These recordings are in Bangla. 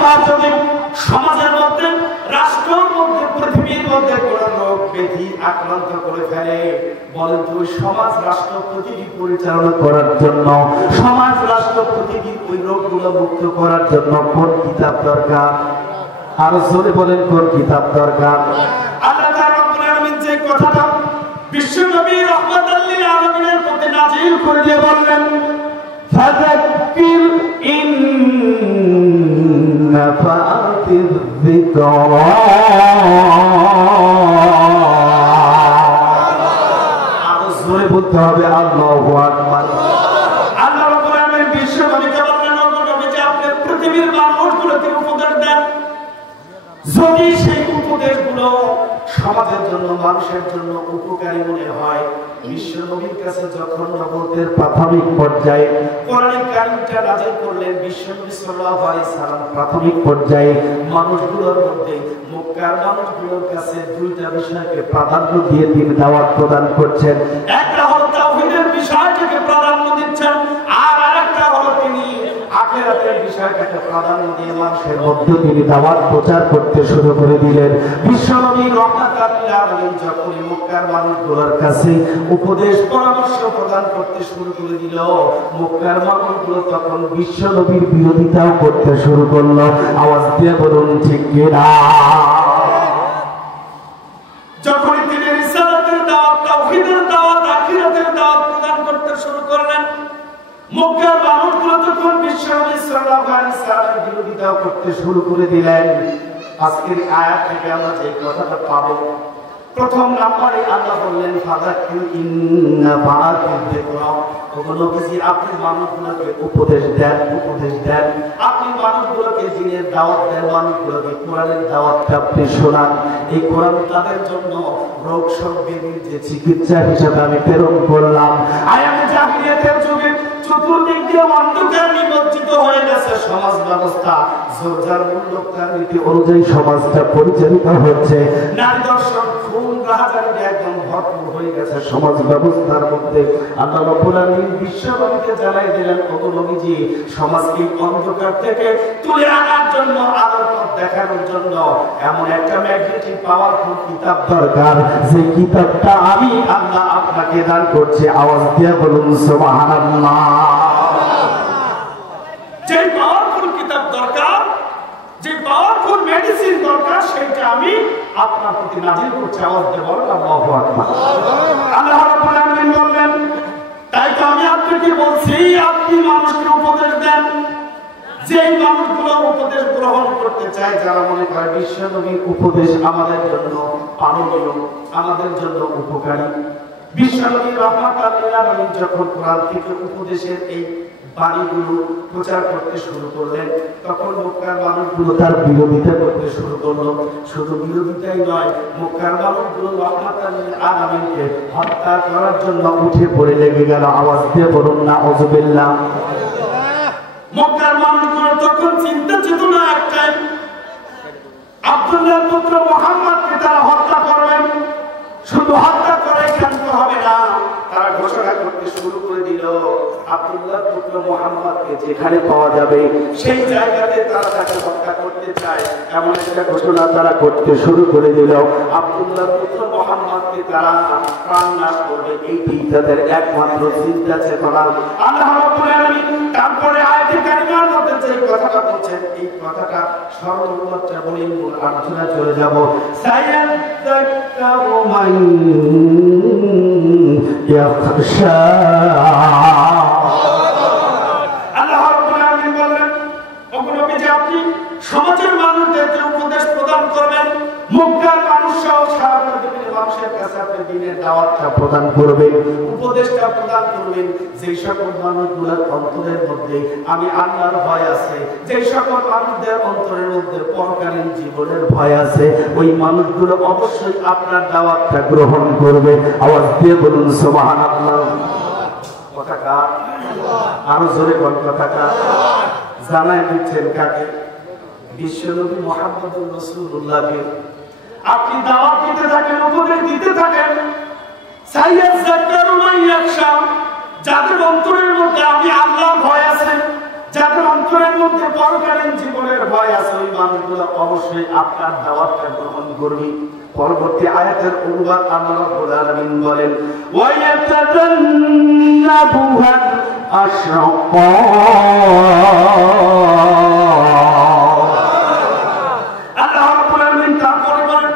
আবার যদি সমাজের মধ্যে, রাষ্ট্রের মধ্যে, পৃথিবীর মধ্যে কোন রোগ ব্যাধি আক্রান্ত করে ফেলে, বলেন তো সমাজ রাষ্ট্র পৃথিবী পরিচালনা করার জন্য, সমাজ রাষ্ট্র পৃথিবীর ওই রোগগুলো মুক্ত করার জন্য কোন কিতাব দরকার? আর জোরে বলেন কোন কিতাব দরকার? আল্লাহ তাআলা রব্বুল আলামিন যে কথাটা বিশ্ব নবী রাহমাতাল লিল আলামিনের প্রতি নাযিল করে দিয়ে বললেন, ফাযাক্কির ইন নাফাতিয যিকরা। আর জোরে বলতে হবে আল্লাহু আকবার। আল্লাহ রাব্বুল আলামিন বিশ্ব নবীকে বললেন, ও নবী, যে আপনি পৃথিবীর মানুষগুলোকে উপদেশ দেন, যদি সেই উপদেশগুলো সমাজের জন্য, মানুষের জন্য উপকারী মনে হয়, বিশ্ব নবীর কাছে যখন নবুয়তের প্রাথমিক পর্যায়ে কোরআন কারীমটা নাযিল করলেন, বিশ্ব নবী সাল্লাল্লাহু আলাইহি সাল্লাম প্রাথমিক পর্যায়ে মানুষগুলোর মধ্যে, মক্কার মানুষগুলোর কাছে দুইটা বিষয়কে প্রাধান্য দিয়ে তিনি দাওয়াত প্রদান করছেন। একটা হলো তাওহীদের বিষয়টাকে প্রাধান্য দিচ্ছেন, আর আরেকটা হলো তিনি আখিরাতের বিষয়টাকে প্রাধান্য দিয়ে মানুষের মধ্যে তিনি দাওয়াত প্রচার করতে শুরু করে দিলেন। বিশ্বনবী রাহমাতুল লিল আলামিন যখন মক্কার মানুষগুলোর কাছে উপদেশ পরামর্শ প্রদান করতে শুরু করে দিল, মক্কার মানুষগুলো তখন বিশ্বনবীর বিরোধিতাও করতে শুরু করলো। আওয়াজ দিয়ে বলুন ঠিক কিনা? যখন তিনি রিসালাতের দাওয়াত, তাওহীদের দাওয়াত, আখিরাতের দাওয়াত প্রদান করতে শুরু করলেন, মক্কার মানুষগুলো তখন বিশ্বনবী সাল্লাল্লাহু আলাইহি সাল্লামের বিরোধিতা করতে শুরু করে দিলেন। আজকের আয়াত থেকে আমরা যে কথাটা পাবো, প্রথম নম্বরে আল্লাহ বললেন, ফাযাক্কির ইন নাফাতিয যিকরা। ওগো নবীজি, আপনি মানুষগুলোকে উপদেশ দেন, উপদেশ দেন, আপনি মানুষগুলোকে দ্বীনের দাওয়াত দেন, মানুষগুলোকে কোরআনের দাওয়াতটা আপনি শোনান। এই কোরআন তাদের জন্য রোগ শোক ব্যাধির যে চিকিৎসা হিসেবে আমি প্রেরণ করলাম। আয়ামে জাহিলিয়াতের যুগে চতুর্দিক দিয়ে অন্ধকার নিমজ্জিত হয়ে গেছে সমাজ ব্যবস্থা, জোরজার মূল্যতার নীতি অনুযায়ী সমাজটা পরিচালিত হচ্ছে, নারী দর্শন, খুন, রাহাজানি একদম ভরপুর হয়ে গেছে সমাজ ব্যবস্থার মধ্যে। আল্লাহ রাব্বুল আলামিন বিশ্ববাসীকে জানাই দিলেন, ওগো নবীজি, সমাজকে অন্ধকার থেকে তুলে আনার জন্য, আলোর পথ দেখানোর জন্য এমন একটা ম্যাগনেটিক পাওয়ারফুল কিতাব দরকার, যে কিতাবটা আমি আল্লাহ আপনাকে দান করছি। আওয়াজ দিয়ে বলুন সুবহানাল্লাহ। যে পাওয়ারফুল কিতাব দরকার, যে পাওয়ারফুল মেডিসিন দরকার, সেটা আমি আপনার প্রতি নাযিল করছি। আওয়াজ দিয়ে বলুন আল্লাহু আকবার। আল্লাহ রাব্বুল আলামিন বললেন, তাই তো আমি আপনাকে বলছি, আপনি মানুষকে উপদেশ দেন, যে মানুষগুলো উপদেশ গ্রহণ করতে চায়, যারা মনে করে বিশ্ব নবীর উপদেশ আমাদের জন্য পালনীয়, আমাদের জন্য উপকারী। বিশ্ব নবী রাহমাতুল লিল আলামিন যখন কোরআন থেকে উপদেশের এই বাণীগুলো প্রচার করতে শুরু করলেন, তখন মক্কার মানুষগুলো তার বিরোধিতা করতে শুরু করলো। শুধু বিরোধিতাই নয়, মক্কার মানুষগুলো রাহমাতুল লিল আলামিনকে হত্যা করার জন্য উঠে পড়ে লেগে গেল। আওয়াজ দিয়ে বলুন নাউযুবিল্লাহ। মক্কার মানুষগুলো তখন চিন্তা চেতনা একটাই, আব্দুল্লাহর পুত্র মুহাম্মদকে তারা হত্যা করবেন। শুধু হত্যা করে ক্ষান্ত হবে না, তারা ঘোষণা করতে শুরু করে দিল, আব্দুল্লাহর পুত্র মুহাম্মদকে যেখানে পাওয়া যাবে সেই জায়গাতে তারা তাকে হত্যা করতে চায়। এমন একটা ঘোষণা তারা করতে শুরু করে দিল, আব্দুল্লাহর পুত্র মুহাম্মদকে তারা প্রাণনাশ করবে। এইটি তাদের একমাত্র চিন্তা চেতনা। আল্লাহ রাব্বুল আলামিন তারপরে আয়াতে কারিমার মধ্যে যে কথাটা বলছেন, এই কথাটা সর্বত্র বলি মূল আলোচনা চলে যাব। সায়াযাক্কারু মান ইয়াখশা। আল্লাহ রাব্বুল আলামিন বলেন, ওগো নবী, যে আপনি সমাজের মানুষদেরকে উপদেশ প্রদান করবেন, মক্কার মানুষ সহ সারা পৃথিবীর মানুষের কাছে আপনি দ্বীনের দাওয়াতটা প্রদান করবেন, উপদেশটা প্রদান করবেন। যেই সকল মানুষগুলোর অন্তরের মধ্যে আমি আল্লাহর ভয় আছে, যেই সকল মানুষদের অন্তরের মধ্যে পরকালীন জীবনের ভয় আছে, ওই মানুষগুলো অবশ্যই আপনার দাওয়াতটা গ্রহণ করবে। আওয়াজ দিয়ে বলুন সুবহানাল্লাহ। কথা কার? আরো জোরে বল, কথা কার? জানাই দিচ্ছেন কাকে? বিশ্বনবী মুহাম্মদুর রাসূলুল্লাহকে আপনি দাওয়াত দিতে থাকেন, উপদেশ দিতে থাকেন। সাইয়াযাক্কারু মান ইয়াখশা, যাদের অন্তরের মধ্যে আমি আল্লাহর ভয় আছে, যাদের অন্তরের মধ্যে পরকালীন জীবনের ভয় আছে, মানুষগুলো অবশ্যই আপনার দাওয়াতটা গ্রহণ করবে। পরবর্তী আয়াতের অনুবাদ আল্লাহ রাব্বুল আলামিন বলেন, ওয়া ইয়াতাজান্নাবুহা আশরা। আল্লাহ রাব্বুল আলামিন তারপরে বলেন,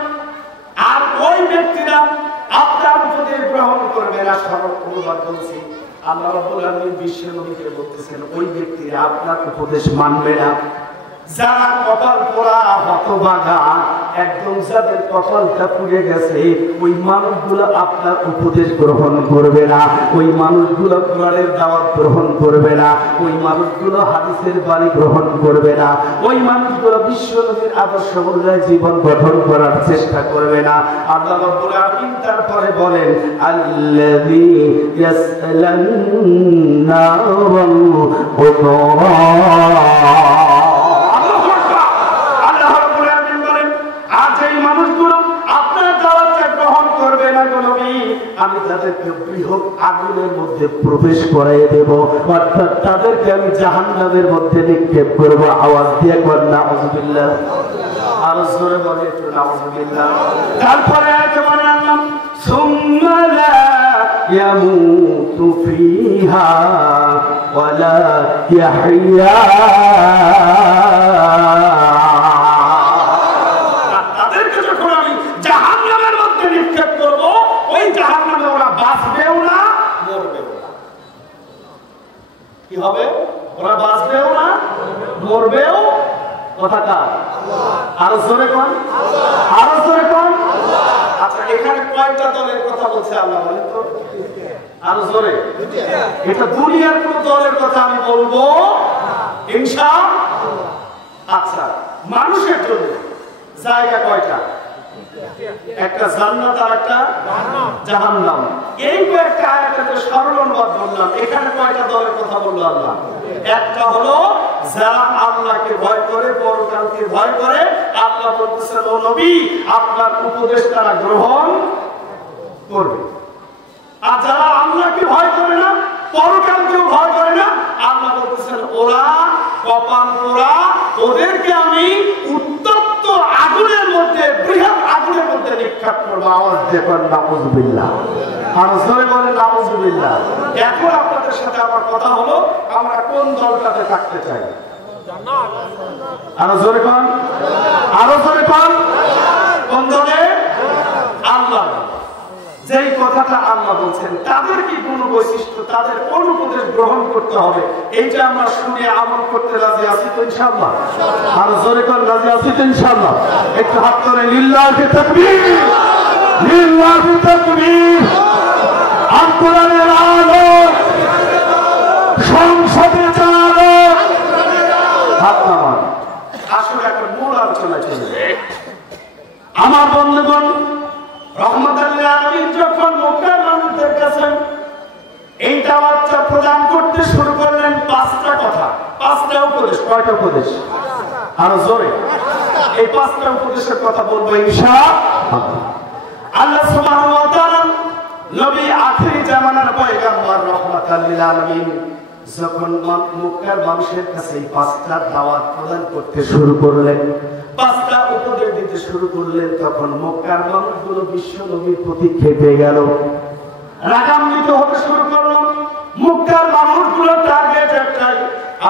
আর ওই ব্যক্তিরা আপনার উপদেশ গ্রহণ করবে না। সরল অনুবাদ বলছি, আল্লাহ রাব্বুল আলামিন বিশ্ব নবীকে বলতেছেন ওই ব্যক্তিরা আপনার উপদেশ মানবে না। যারা কপাল পোড়া হতভাগা, একদম যাদের কপালটা পুড়ে গেছে, ওই মানুষগুলো আপনার উপদেশ গ্রহণ করবে না। ওই মানুষগুলো কোরআনের দাওয়াত গ্রহণ করবে না। ওই মানুষগুলো হাদিসের বাণী গ্রহণ করবে না। ওই মানুষগুলো বিশ্ব নবীর আদর্শ অনুযায়ী জীবন গঠন করার চেষ্টা করবে না। আল্লাহ রাব্বুল আলামিন তারপরে বলেন, আল্লাযী ইয়াসলান্না আমি তাদেরকে বৃহৎ আগুনের মধ্যে প্রবেশ করাইয়ে দেব, অর্থাৎ তাদেরকে আমি জাহান্নামের মধ্যে নিক্ষেপ করব। আওয়াজ দিয়ে কর নাউযুবিল্লাহ। আর জোরে বলে একটু নাউযুবিল্লাহ। তারপরে আয়াতে বলে আল্লাহ, সুম্মা লা ইয়ামুতু ফিহা ওয়া লা ইয়াহইয়া। তাদেরকে যখন আমি জাহান্নামের মধ্যে নিক্ষেপ করব, ওই জাহান্নামে ওরা বাঁচবেও না, মরবেও না। কি হবে? ওরা বাঁচবেও না, মরবেও। কথাটা আরো জোরে কোন, আরো জোরে কোন। আচ্ছা, এখানে কয়টা দলের কথা বলছে আল্লাহ বলেন তো? আরো জোরে। এটা দুনিয়ার কোন দলের কথা আমি বলবো ইনশাআল্লাহ। আচ্ছা, মানুষের জন্য জায়গা কয়টা? একটা জান্নাত আর একটা জাহান্নাম। এই কয়েকটা আয়াতে সরল অনুবাদ বললাম। এখানে কয়টা দলের কথা বললো আল্লাহ? একটা হলো যারা আল্লাহকে ভয় করে, পরকালকে ভয় করে। আল্লাহ বলতেছেন, ও নবী, আপনার উপদেশ তারা গ্রহণ করবে। আর যারা আল্লাহকে ভয় করে না, পরকালকেও ভয় করে না, আল্লাহ বলতেছেন ওরা কপাল পোড়া, ওদেরকে আমি উত্তপ্ত আগুনের মধ্যে, বৃহৎ আগুনের মধ্যে নিক্ষেপ করবো। আওয়াজ দেখুন নাউযুবিল্লাহ। আর জোরে বলেন নাউযুবিল্লাহ। এখন আপনাদের সাথে আমার কথা হলো, আমরা কোন দলটাতে থাকতে চাই? আরো জোরে কোন, আরো জোরে কোন। কোন দলে? আল্লাহ। যেই কথাটা আল্লাহ বলছেন, তাদের কি কোন বৈশিষ্ট্য, তাদের কোন উপদেশ গ্রহণ করতে হবে, এইটা আমরা শুনে আমল করতে রাজি আছি তো ইনশাআল্লাহ? আর জোরে কোন রাজি আছি তো ইনশাআল্লাহ? একটু হাত করে লিল্লাহি তাকবীর, লিল্লাহি তাকবীর। আর কোরআনের আলো সংসদে চালানো। হাত নামান। আসলে একটা মূল আলোচনা চলবে। আমার বন্ধুগণ, রহমতুল আলামিন যখন মক্কার মানুষদের কাছে এই দাওয়াতটা প্রদান করতে শুরু করলেন, পাঁচটা কথা, পাঁচটা উপদেশ। কয়টা উপদেশ? আরো জোরে। এই পাঁচটা উপদেশের কথা বলবো ইনশাআল্লাহ। আল্লাহ সুবহানাহু ওয়া তাআলা নবী আখিরি জামানার পয়গম্বর রহমাতুল লিল আলামিন যখন মক্কার মানুষের কাছে এই পাঁচটা দাওয়াত প্রদান করতে শুরু করলেন, পাঁচটা উপদেশ দিতে শুরু করলেন, তখন মক্কার মানুষগুলো বিশ্ব নবীর প্রতি ক্ষেপে গেল, রাগান্বিত হতে শুরু করলো। মক্কার মানুষগুলো টার্গেট একটাই,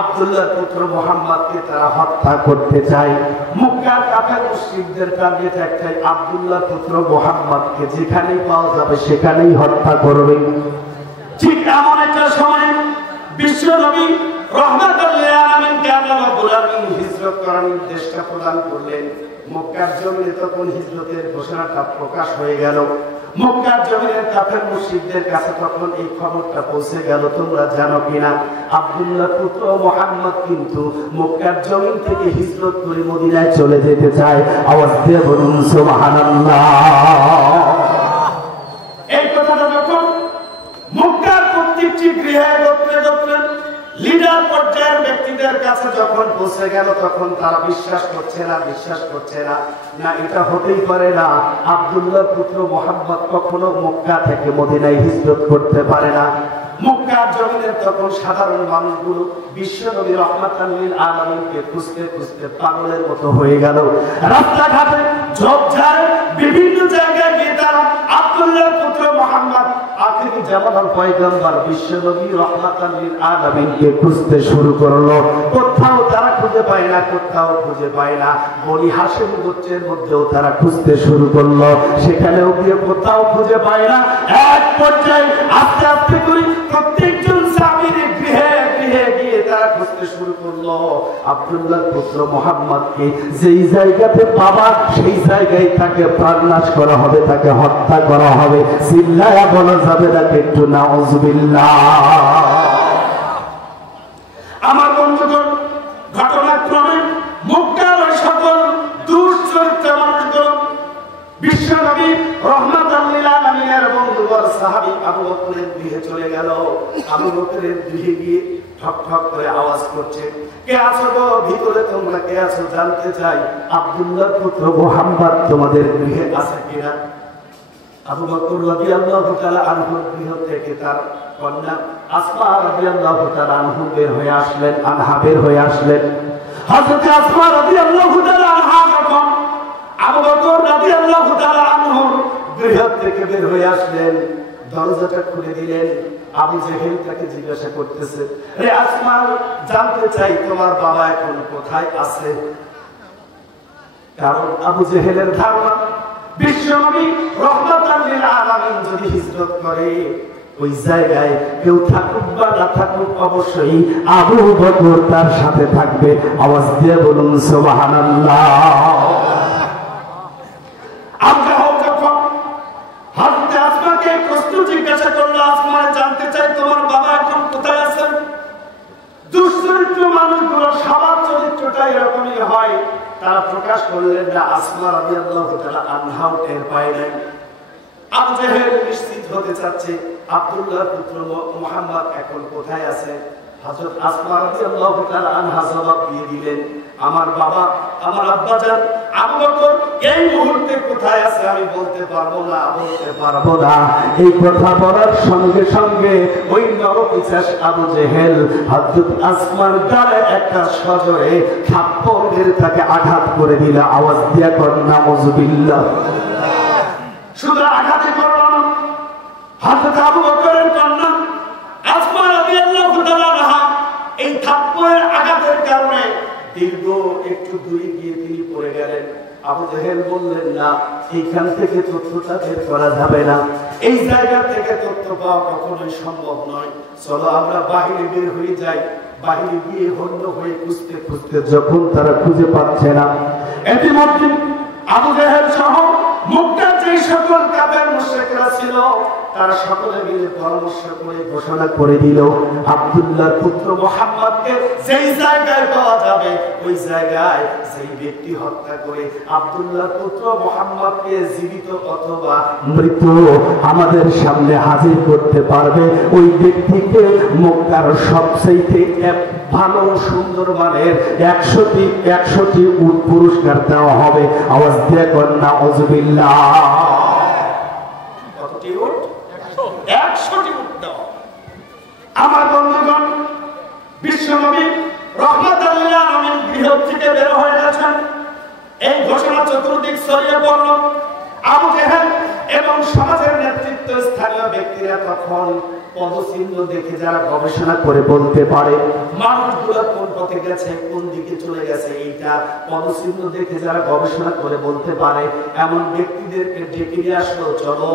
আব্দুল্লাহর পুত্র মুহাম্মদকে তারা হত্যা করতে চায়। মক্কার কাফের মুশরিকদের টার্গেট একটাই, আব্দুল্লাহর পুত্র মুহাম্মদকে যেখানেই পাওয়া যাবে সেখানেই হত্যা করবে। ঠিক এমন একটা সময় বিশ্ব নবী রহমাতুল লিল আলামিনকে আল্লাহ রাব্বুল আলামিন হিজরত করার নির্দেশটা প্রদান করলেন। মক্কার জমিনে তখন হিজরতের ঘোষণাটা প্রকাশ হয়ে গেল। মক্কার জমিনের কাফের মুশরিকদের কাছে তখন এই খবরটা পৌঁছে গেল, তোমরা জানো কিনা আব্দুল্লাহ পুত্র মুহাম্মদ কিন্তু মক্কার জমিন থেকে হিজরত করে মদিনায় চলে যেতে চায়। আওয়াজ দিয়ে বলুন সুবহানাল্লাহ। এই কথাটা যখন মক্কার প্রত্যেকটি গৃহে গোত্রে গোত্রে লিডার পর্যায়ের ব্যক্তিদের কাছে যখন পৌঁছে গেল, তখন তারা বিশ্বাস করছে না, না এটা হতেই পারে না, আব্দুল্লাহ পুত্র মুহাম্মদ কখনো মক্কা থেকে মদিনায় হিজরত করতে পারে না। মক্কার জমিনে তখন সাধারণ মানুষগুলো বিশ্বনবী রাহমাতাল লিল আলামিনকে খুঁজতে খুঁজতে পাগলের মতো হয়ে গেল। রাস্তাঘাটে ঝোপঝাড়ে বিভিন্ন জায়গায় গিয়ে তারা আব্দুল্লাহর পুত্র মুহাম্মদ আখিরি জামানার পয়গম্বর বিশ্বনবী রাহমাতাল লিল আলামিনকে খুঁজতে শুরু করলো। কোথাও তারা খুঁজে পায় না, কোথাও খুঁজে পায় না। বনি হাশিম গোত্রের মধ্যেও তারা খুঁজতে শুরু করলো, সেখানেও গিয়ে কোথাও খুঁজে পায় না। এক পর্যায়ে আস্তে আস্তে করে প্রত্যেকজন সাহাবীর গৃহে গৃহে গিয়ে তারা খুঁজতে শুরু করলো আব্দুল্লাহর পুত্র মুহাম্মদকে। যেই জায়গাতে পাবা সেই জায়গায় তাকে প্রাণনাশ করা হবে, তাকে হত্যা করা হবে। চিল্লায়া বলা যাবে না একটু নাউজুবিল্লাহ। আমার বন্ধুগণ, ঘটনাক্রমে মক্কার ওই সকল দুশ্চরিত্র মানুষগুলো বিশ্বনবী রাহমাতাল লিল আলামিনের বন্ধুবর সাহাবী আবু বকরের গৃহে চলে গেল। আবু বকরের গৃহে গিয়ে ঠক ঠক করে আওয়াজ করছে, কে আছো গো ভিতরে, তোমরা কে আছো জানতে চাই আব্দুল্লাহর পুত্র মুহাম্মদ তোমাদের গৃহে আছে কিনা। আবু বকর রাদিয়াল্লাহু তাআলা আনহু গৃহ থেকে তার কন্যা আসমা রাদিয়াল্লাহু তাআলা আনহু বের হয়ে আসলেন, আনহা বের হয়ে আসলেন। হযরত আসমা রাদিয়াল্লাহু তাআলা আনহা যখন আবু বকর রাদিয়াল্লাহু তাআলা আনহু গৃহ থেকে বের হয়ে আসলেন, দরজাটা খুলে দিলেন। আবু জেহেল তাকে জিজ্ঞাসা করতেছে, রে আসমা, জানতে চাই তোমার বাবা এখন কোথায় আছে। কারণ আবু জেহেলের ধারণা বিশ্বনবী রাহমাতাল লিল আলামিন যদি হিজরত করে ওই জায়গায় কেউ থাকুক বা না থাকুক অবশ্যই আবু বকর তার সাথে থাকবে। আওয়াজ দিয়ে বলুন সুবহানাল্লাহ। জিজ্ঞাসা করলো, আসমা জানতে চাই তোমার বাবা এখন কোথায় আছেন। দুশ্চরিত্র মানুষগুলো সবার চরিত্রটা এরকমই হয়, তারা প্রকাশ করলেন না। আসমা রাদিয়াল্লাহু তাআলা আনহা টের পায় নাই। আবু জেহেল নিশ্চিত হতে চাচ্ছে আব্দুল্লাহর পুত্র মুহাম্মদ এখন কোথায় আছে। হযরত আসমা রাদিয়াল্লাহু তাআলা আনহা জবাব দিয়ে দিলেন, আমার বাবা, আমার আব্বাজান আবু বকর এই মুহূর্তে কোথায় আছে আমি বলতে পারবো না, বলতে পারবো না। এই কথা বলার সঙ্গে সঙ্গে ওই নরপিশাচ আবু জেহেল হযরত আসমার গালে একটা সজোরে থাপ্পড় মেরে তাকে আঘাত করে দিল। আওয়াজ দিয়া কর নাউজুবিল্লাহ। শুধু আঘাতে করলো না, হযরত আবু বকরের কন্যা আসমা রাদিয়াল্লাহু তাআলা আনহা এই থাপ্পড়ের আঘাতের কারণে দীর্ঘ একটু দূরে গিয়ে তিনি পড়ে গেলেন। আবু জেহেল বললেন, না, এইখান থেকে তথ্যটা বের করা যাবে না, এই জায়গা থেকে তথ্য পাওয়া কখনোই সম্ভব নয়। চলো আমরা বাহিরে বের হয়ে যাই। বাহিরে গিয়ে হন্য হয়ে খুঁজতে খুঁজতে যখন তারা খুঁজে পাচ্ছে না, ইতিমধ্যে আবু জেহেল সহ মক্কার যে সকল কাফের মুশরিকরা ছিল তারা সকলে মিলে পরামর্শ করে ঘোষণা করে দিল আব্দুল্লাহর পুত্র মুহাম্মদকে যেই জায়গায় পাওয়া যাবে ওই জায়গায় সেই ব্যক্তি হত্যা করে আব্দুল্লাহর পুত্র মুহাম্মদকে জীবিত অথবা মৃত আমাদের সামনে হাজির করতে পারবে ওই ব্যক্তিকে মক্কার সবচেয়ে ভালো সুন্দর মানের 100টি উট পুরস্কার দেওয়া হবে। আওয়াজ দিয়ে কর নাউজুবিল্লাহ। কতটি উট? 100টি উট দাও। আমার বন্ধুগণ, বিশ্বনবী রাহমাতুল লিল আলামিন গৃহ থেকে বের হয়ে গেছেন। এই ঘোষণা চতুর্দিক ছড়িয়ে পড়ল। আবু জেহেল এবং সমাজের নেতৃত্ব স্থানীয় ব্যক্তিরা তখন পদচিহ্ন দেখে যারা গবেষণা করে বলতে পারে মানুষগুলো কোন পথে গেছে, কোন দিকে চলে গেছে, এইটা পদচিহ্ন দেখে যারা গবেষণা করে বলতে পারে এমন ব্যক্তিদেরকে ডেকে নিয়ে আসলো। চলো,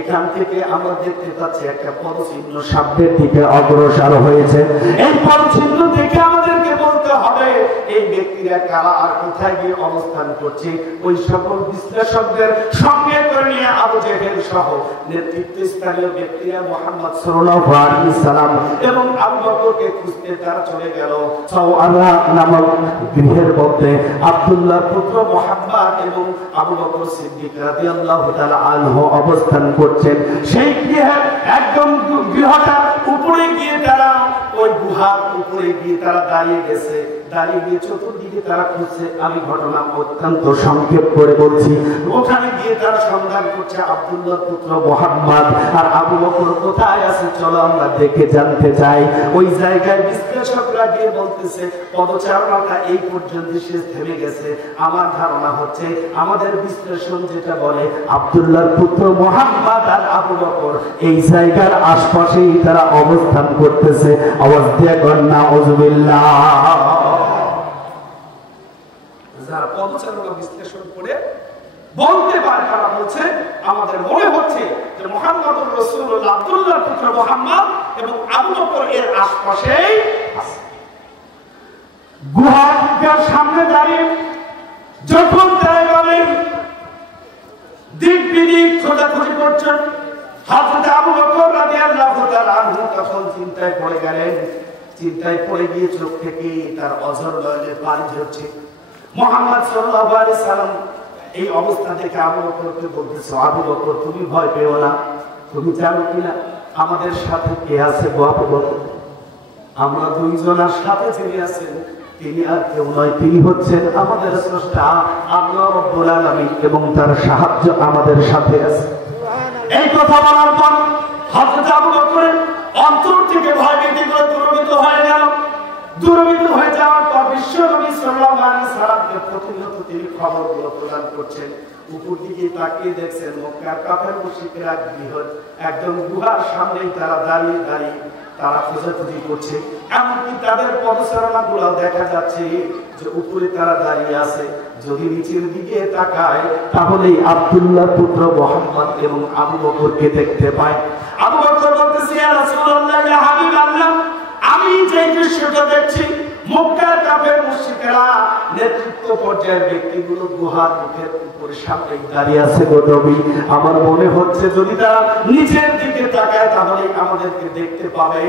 এখান থেকে আমরা দেখতে পাচ্ছি একটা পদচিহ্ন সামনের দিকে অগ্রসর হয়েছে। এই পদচিহ্ন দেখে আমাদেরকে বলতে হবে এই ব্যক্তিরা কারা আর কোথায় গিয়ে অবস্থান করছে। ওই সকল বিশ্লেষকদের সঙ্গে করে নিয়ে আবু জেহেল সহ নেতৃত্ব স্থানীয় ব্যক্তিরা মুহাম্মদ সাল্লাল্লাহু আলাইহি সাল্লাম এবং আবু বকরকে খুঁজতে তারা চলে গেল। সাওয়ারা নামক গৃহের মধ্যে আব্দুল্লাহর পুত্র মুহাম্মদ এবং আবু বকর সিদ্দিক রাদিয়াল্লাহু তাআলা আনহু অবস্থান করছেন। সেই গৃহের একদম গৃহটার উপরে গিয়ে তারা ওই গুহার উপরে গিয়ে তারা দাঁড়িয়ে গেছে। দাঁড়িয়ে গিয়ে চতুর্দিকে তারা খুঁজছে। আমি ঘটনা অত্যন্ত সংক্ষেপ করে বলছি। ওখানে গিয়ে তারা সন্ধান করছে আব্দুল্লাহর পুত্র মুহাম্মদ আর আবু বকর কোথায় আছে, চলো আমরা দেখে জানতে চাই। ওই জায়গায় বিশ্লেষকরা গিয়ে বলতেছে পদচারণাটা এই পর্যন্ত শেষ থেমে গেছে। আমার ধারণা হচ্ছে, আমাদের বিশ্লেষণ যেটা বলে, আব্দুল্লাহর পুত্র মুহাম্মদ আর আবু বকর এই জায়গার আশপাশেই তারা অবস্থান করতেছে। আওয়াজ দিয়ে গন্না উযুবিল্লাহ। যারা পদচারণা বিশ্লেষণ করে বলতে পারে, তারা বলছে আমাদের মনে হচ্ছে যে মুহাম্মদুর রাসূলুল্লাহ আব্দুল্লাহর পুত্র মুহাম্মদ এবং আবু বকর এর আশপাশেই আছে। গুহার সামনে দাঁড়িয়ে যখন তারা বলেন দিক বিদিক খোঁজাখুঁজি করছেন, হযরত আবু বকর রাদিয়াল্লাহু তাআলা আনহু তখন চিন্তায় পড়ে গেলেন। চিন্তায় পড়ে গিয়ে চোখ থেকে তার অঝর নয়নের পানি ঝরছে। মুহাম্মদ সাল্লাল্লাহু আলাইহি সাল্লাম এই অবস্থা থেকে আবু বকরকে বলতেছে, আবু বকর তুমি ভয় পেও না, তুমি জানো কিনা আমাদের সাথে কে আছে গো আবু বকর? আমরা দুইজনের সাথে যিনি আছেন তিনি আর কেউ নয়, তিনি হচ্ছেন আমাদের স্রষ্টা আল্লাহ রাব্বুল আলামিন এবং তার সাহায্য আমাদের সাথে আছে। এই কথা বলার পর হযরত আবু বকরের অন্তর থেকে ভয় ভীতিগুলো দূরীভূত হয়ে গেল। দূরীভূত হয়ে যাওয়ার পর বিশ্বনবী সাল্লাল্লাহু আলাইহি সাল্লামকে প্রতিনিয়ত তিনি খবরগুলো প্রদান করছেন। উপর দিকে তাকিয়ে দেখছেন মক্কার কাফের মুশরিকরা একদম গুহার সামনেই তারা দাঁড়িয়ে দাঁড়িয়ে তারা খোঁজাখুঁজি করছে। এমনকি তাদের পদচারণাগুলো দেখা যাচ্ছে যে উপরে তারা দাঁড়িয়ে আছে। যদি নিচের দিকে তাকায় তাহলে আব্দুল্লাহর পুত্র মুহাম্মদ এবং আবু বকরকে দেখতে পায়। আবু বকর বলতেছে, ইয়া রাসূলুল্লাহ, ইয়া হাবিবাল্লাহ, আমি যে দৃশ্যটা দেখছি, মক্কার কাফের মুশরিকরা নেতৃত্ব পর্যায়ের ব্যক্তিগুলো গুহার মুখের উপরে সামনে দাঁড়িয়ে আছে গো নবী। আমার মনে হচ্ছে যদি তারা নিচের দিকে তাকায় তাহলে আমাদেরকে দেখতে পাবে,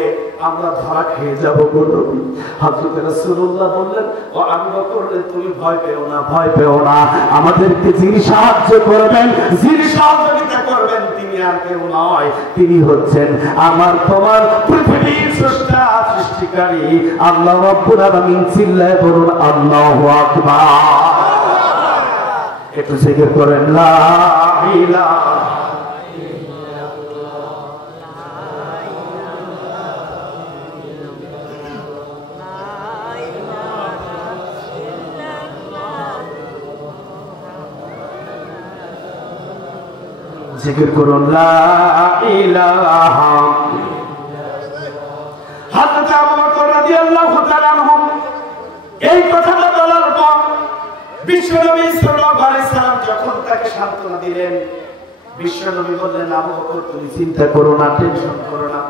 আমরা ধরা খেয়ে যাব গো নবী। হযরত রাসূলুল্লাহ বললেন, ও আবু বকর তুমি ভয় পেও না, ভয় পেও না, আমাদেরকে যিনি সাহায্য করবেন, যিনি সহযোগিতা করবেন তিনি আর কেউ নয়, তিনি হচ্ছেন আমার তোমার পৃথিবীর স্রষ্টা সৃষ্টিকারী আল্লাহ রাব্বুল আলামিন। চিল্লায়ে বলুন আল্লাহু আকবার। একটু জিকির করেন লা ইলাহা জিকির করুন লা ইলাহা। হযরত আবু বকর রাদিয়াল্লাহু তাআলা আনহু এই কথাটা বলার পর বিশ্বনবী সাল্লাল্লাহু আলাইহি সাল্লাম যখন তাকে সান্ত্বনা দিলেন, বিশ্বনবী বললেন, আবু বকর তুমি চিন্তা করো না, টেনশন করো না,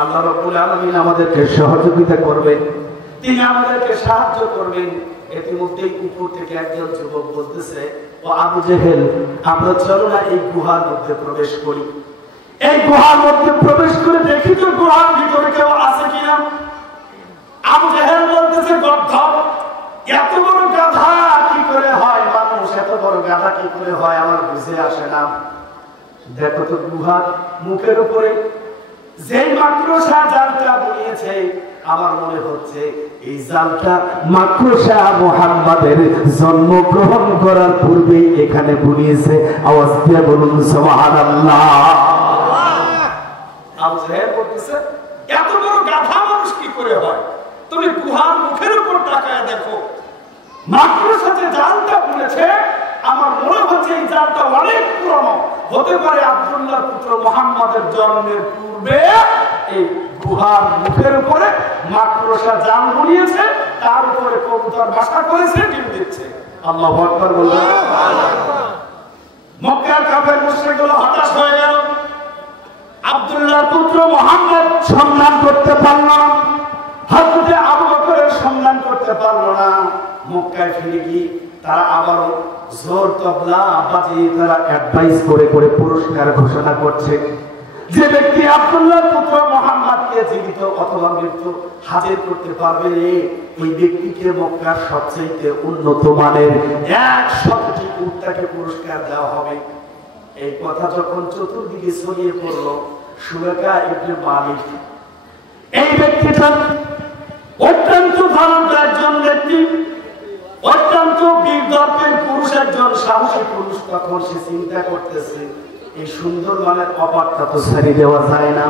আল্লাহ রাব্বুল আলামিন আমাদেরকে সহযোগিতা করবেন, তিনি আমাদেরকে সাহায্য করবেন। ইতিমধ্যেই উপর থেকে একজন যুবক বলতেছে, ও আবু জেহেল, আমরা চলো না এই গুহার মধ্যে প্রবেশ করি। এই গুহার মধ্যে প্রবেশ করে দেখি তো গুহার ভিতরে কেউ আছে কিনা। আবু জেহেল বলতেছে, গর্ধ, এত বড় গাধা কি করে হয়, মানুষ এত বড় গাধা কি করে হয়, আমার বুঝে আসে না। দেখো তো গুহার মুখের উপরে যেই মাকড়সা জালটা বুনিয়েছে, আমার মনে হচ্ছে এই জালটা মাকড়সা মুহাম্মাদের জন্মগ্রহণ করার পূর্বেই এখানে বুনিয়েছে। আওয়াজ দিয়ে বলুন সুবহানাল্লাহ। আবু জেহেল বলতেছে, এত বড় গাধা মানুষ কি করে হয়, তুমি গুহার মুখের উপর তাকায় দেখো, মাকড়সা যে জালটা বুনেছে, আমার মনে হচ্ছে এই জালটা অনেক পুরনো, হতে পারে আব্দুল্লাহর পুত্র মুহাম্মাদের জন্মের পূর্বে এই গুহার মুখের উপরে মাকড়সা জাল বুনিয়েছে, তার উপরে কবুতর বাসা করেছে, ডিম দিচ্ছে। আল্লাহু আকবার বললেন। মক্কার কাফের মুশরিকগুলো হতাশ হয়ে গেল। আব্দুল্লাহর পুত্র মুহাম্মদ সন্ধান করতে পারল না, হযরত আবু বকরের সন্ধান করতে পারল না। মক্কায় ফিরে গিয়ে তারা আবারও জোর তবলা বাজিয়ে তারা অ্যাডভাইস করে করে পুরস্কার ঘোষণা করছে। যে ব্যক্তি আব্দুল্লাহর পুত্র মুহাম্মদকে জীবিত অথবা মৃত্যু হাজির করতে পারবে, ওই ব্যক্তিকে মক্কার সবচেয়ে উন্নত মানের 100টি উট তাকে পুরস্কার দেওয়া হবে। এই কথা যখন চতুর্দিকে ছড়িয়ে পড়ল, সুরাকা ইবনে মালিক এই ব্যক্তিটা অত্যন্ত ভালো একজন ব্যক্তি, অত্যন্ত বীরদর্পের পুরুষ, একজন সাহসী পুরুষ। তখন সে চিন্তা করতেছে এই সুন্দর মানের অপারটা তো ছেড়ে দেওয়া যায় না।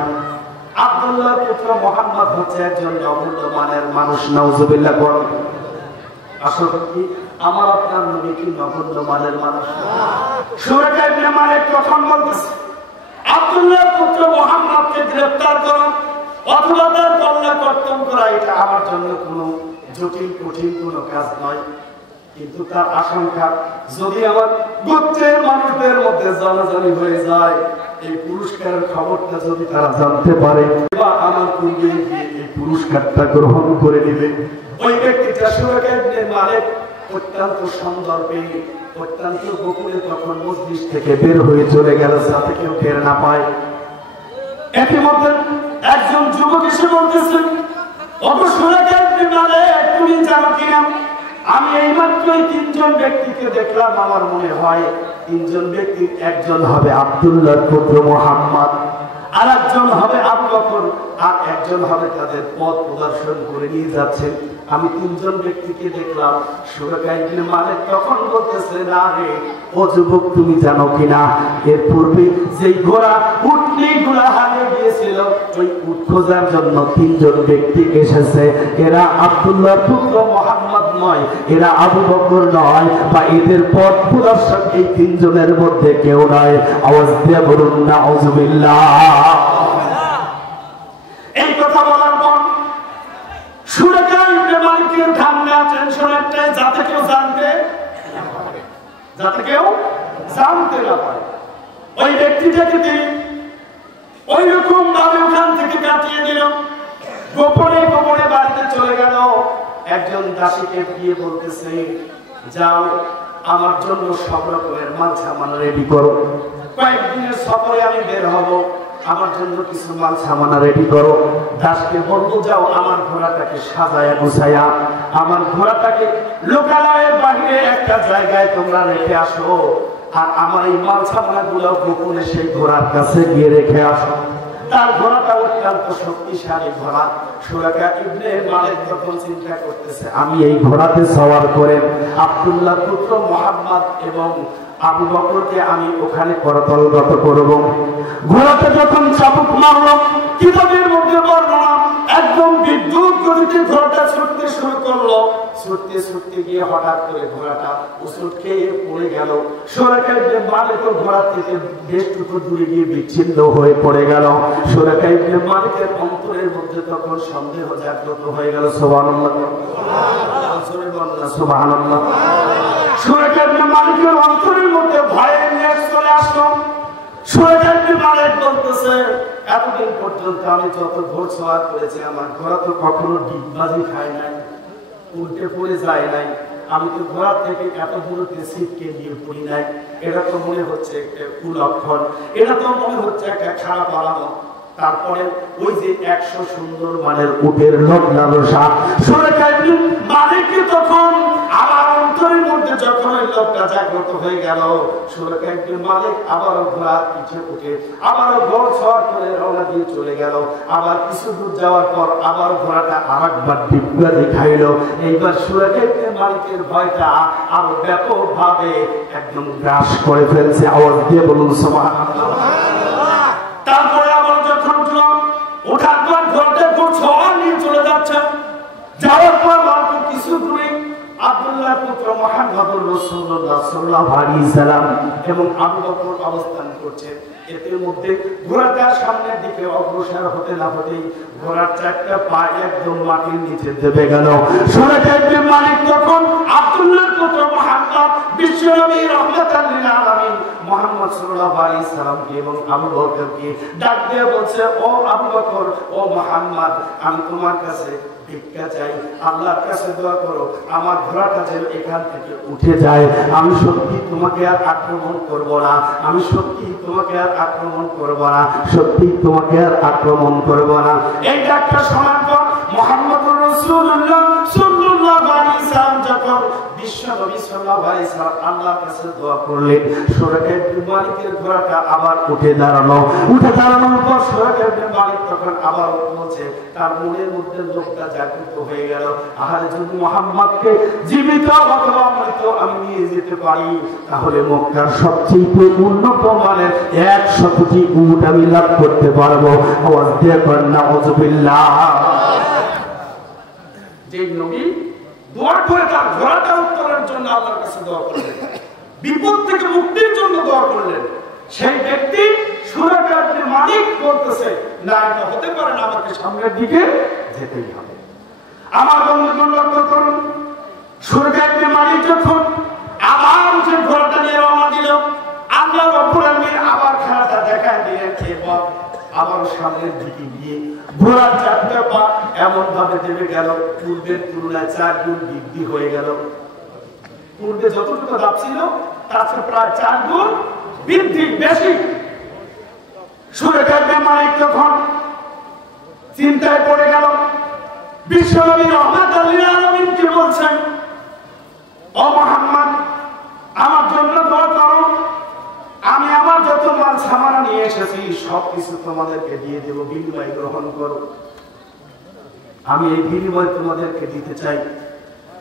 আব্দুল্লাহ পুত্র মুহাম্মদ হচ্ছে একজন নগণ্য মানের মানুষ। নাউজুবিল্লাহ বলেন। আসলে কি আমার আপনার নবী কি নগণ্য মানের মানুষ? সুরাকা ইবনে মালিক তখন বলতেছে আব্দুল্লাহ পুত্র মুহাম্মদকে গ্রেফতার করা অথবা তার কল্যাণ কর্তন করা এটা আমার জন্য কোনো জটিল কঠিন কোনো কাজ নয়। কিন্তু তার আশঙ্কা যদি আমার গোত্রের মানুষদের মধ্যে জানাজানি হয়ে যায়, এই পুরস্কারের খবরটা যদি তারা জানতে পারে বা আমার পূর্বে গিয়ে এই পুরস্কারটা গ্রহণ করে নেবে, ওই ব্যক্তিটা সুরাকা ইবনে মালিক অত্যন্ত সন্দর্ভে অত্যন্ত গোপনে তখন মজলিস থেকে বের হয়ে চলে গেল যাতে কেউ টের না পায়। এর মধ্যে একজন যুবক এসে বলতেছেন, ওগো সুরাকা ইবনে মালিক, তুমি জানো কিনা আমি এইমাত্র তিনজন ব্যক্তিকে দেখলাম। আমার মনে হয় তিনজন ব্যক্তির একজন হবে আব্দুল্লাহর পুত্র মুহাম্মদ, আর একজন হবে আবু বকর, আর একজন হবে তাদের পথ প্রদর্শন করে নিয়ে যাচ্ছেন। আমি তিনজন ব্যক্তিকে দেখলাম। সুরাকা ইবনে মালিক তখন বলতেছে, না রে ও যুবক, তুমি জানো কিনা এর পূর্বে যেই ঘোড়া উটনিগুলা হারিয়ে গিয়েছিল, ওই উট খোঁজার জন্য তিনজন ব্যক্তি এসেছে। এরা আব্দুল্লাহর পুত্র মুহাম্মদ নয়, এরা আবু বকর নয়, বা এদের পথ প্রদর্শক এই তিনজনের মধ্যে কেউ নয়। আওয়াজ দিয়ে বলুন নাউজুবিল্লাহ। এই কথা বলার পর সুরাকা ইবনে মালিকের ধারণা টেনশন একটাই, যাতে কেউ জানতে না পারে। ওই ব্যক্তিটাকে তিনি ওই রকম ভাবে ওখান থেকে কাটিয়ে দিল। গোপনে গোপনে বাড়িতে চলে গেল। একজন দাসীকে গিয়ে বলতেছে, যাও আমার জন্য সব রকমের মাল সামান রেডি করো, কয়েকদিনের সফরে আমি বের হব, আমার জন্য কিছু মাল সামানা রেডি করো। দাসকে বলবো, যাও আমার ঘোড়াটাকে সাজায়া গুছায়া আমার ঘোড়াটাকে লোকালয়ের বাহিরে একটা জায়গায় তোমরা রেখে আসো, আর আমার এই মাল সামানা গুলো গোপনে সেই ঘোড়ার কাছে গিয়ে রেখে আসো। তার ঘোড়াটা অত্যন্ত শক্তিশালী ঘোড়া। সুরাকা ইবনে মালিক তখন চিন্তা করতেছে, আমি এই ঘোড়াতে সওয়ার করে আব্দুল্লাহ পুত্র মুহাম্মদ এবং আবু বকরকে আমি ওখানে করতলগত করব। ঘোড়াটা যখন চাবুক মারল, কিতাবের মধ্যে বর্ণনা একদম বিদ্যুৎ গতিতে ঘোড়াটা ছুটতে শুরু করলো। ছুটতে ছুটতে গিয়ে হঠাৎ করে ঘোড়াটা উসুট খেয়ে পড়ে গেল। সুরাকা ইবনে মালিক ঘোড়া থেকে বেশ দুটো দূরে গিয়ে বিচ্ছিন্ন হয়ে পড়ে গেল। সুরাকা ইবনে মালিকের অন্তরের মধ্যে তখন সন্দেহ জাগ্রত হয়ে গেল। সুবহানাল্লাহ, সুবহানাল্লাহ। সুরাকা ইবনে মালিকের অন্তরের মধ্যে ভয়ের নেশ চলে আসলো। সুরাকা ইবনে মালিক বলতেছে, এতদিন পর্যন্ত আমি যত ঘোড় সওয়ার করেছি, আমার ঘোড়া তো কখনো ডিগবাজি খায় নাই, উল্টে পড়ে যায় নাই। আমি তো ঘোড়া থেকে এত দূরতে ছিটকে দিয়ে পড়ি নাই। এটা তো মনে হচ্ছে একটা কুলক্ষণ, এটা তো মনে হচ্ছে একটা খারাপ আলামত। তারপরে ওই যে 100 সুন্দর মানের উটের লোক লালসা, সুরাকা ইবনে মালিক তখন আমার অন্তরের মধ্যে যখন ওই লোকটা জাগ্রত হয়ে গেল, সুরাকা ইবনে মালিক আবার ঘোড়ার পিছে উঠে আবার ঘোড় সওয়ার করে রওনা দিয়ে চলে গেল। আবার কিছু দূর যাওয়ার পর আবার ঘোড়াটা আরেকবার ডিগবাজি দেখাইলো। এইবার সুরাকা ইবনে মালিকের ভয়টা আরো ব্যাপকভাবে একদম গ্রাস করে ফেলছে। আওয়াজ দিয়ে বলুন সুবহানাল্লাহ। তারপরে আবার যখন ওঠার পর ঘোড়াটা ঘোড় সওয়ার নিয়ে চলে যাচ্ছে, যাওয়ার পর মাত্র কিছু দূরে আব্দুল্লাহ পুত্র মুহাম্মদুর রাসূলুল্লাহ সাল্লাল্লাহু আলাইহি সাল্লাম এবং আবু বকর অবস্থান করছে। এর মধ্যে ঘোড়াটা সামনের দিকে অগ্রসর হতে না হতেই ঘোড়ার চারটা পা একদম মাটির নিচে দেবে গেল। সুরাকা ইবনে মালিক তখন আব্দুল্লাহ পুত্র মুহাম্মদ বিশ্বনবী রাহমাতাল লিল আলামিন মুহাম্মদ সাল্লাল্লাহু আলাইহি সাল্লামকে এবং আবু বকরকে ডাক দিয়ে বলছে, ও আবু বকর, ও মুহাম্মদ, আমি তোমার কাছে ভিক্ষা চাই, আল্লাহর কাছে দোয়া করো আমার ঘোড়াটা যেন এখান থেকে উঠে যায়। আমি সত্যি তোমাকে আর আক্রমণ করব না, আমি সত্যি তোমাকে আর আক্রমণ করব না, সত্যি তোমাকে আর আক্রমণ করব না। এই ডাকটা শোনার পর মুহাম্মদুর রাসূলুল্লাহ সাল্লাল্লাহু আলাইহি সাল্লাম যখন যখন বিশ্ব নবী সাল্লাল্লাহু আলাইহি সাল্লাম আল্লাহর কাছে দোয়া করলেন, সুরাকা ইবনে মালিকের ঘোড়াটা আবার উঠে দাঁড়ানোর পর সুরাকা ইবনে মালিক তখন আবার বলছে, তার মনের মধ্যে লোকটা জাগ্রত হয়ে গেল, আহারে যদি মুহাম্মদকে জীবিত অথবা মৃত আমি নিয়ে যেতে পারি, তাহলে মক্কার সবচেয়ে উন্নত মানের 100টি উট আমি লাভ করতে পারবো। আওয়াজ দিয়ে বলেন নাউযুবিল্লাহ। যে নবী দোয়া করে তার ঘোড়াটা উত্তরের জন্য আল্লাহর কাছে দোয়া করলেন, বিপদ থেকে মুক্তির জন্য দোয়া করলেন, সেই ব্যক্তি সুরাকা ইবনে মালিক বলতেছে, না এটা হতে পারে না, আমাকে সামনের দিকে যেতেই হবে। আমার বন্ধুগণ লক্ষ্য করুন, সুরাকা ইবনে মালিক যখন আবার যে ঘোড়াটা নিয়ে রওনা দিল, আল্লাহ রাব্বুল আলামিন আবার খেলাটা দেখায় দিলেন, এবার আবার সামনের দিকে গিয়ে ঘোড়ার চারটা পা এমন ভাবে দেবে গেল, পূর্বের তুলনায় 4 গুণ বৃদ্ধি হয়ে গেল। পূর্বে যতটুকু দাম ছিল তার চেয়ে প্রায় 4 গুণ বৃদ্ধি বেশি। সুরাকা ইবনে মালিক তখন চিন্তায় পড়ে গেল, বিশ্বনবী রাহমাতুল লিল আলামিনকে বলছেন, ও মুহাম্মদ আমার জন্য দোয়া করো, আমি আমার যত মাল সামান নিয়ে এসেছি সবকিছু তোমাদেরকে দিয়ে দেব, বিনিময় গ্রহণ করো, আমি এই বিনিময় তোমাদেরকে দিতে চাই।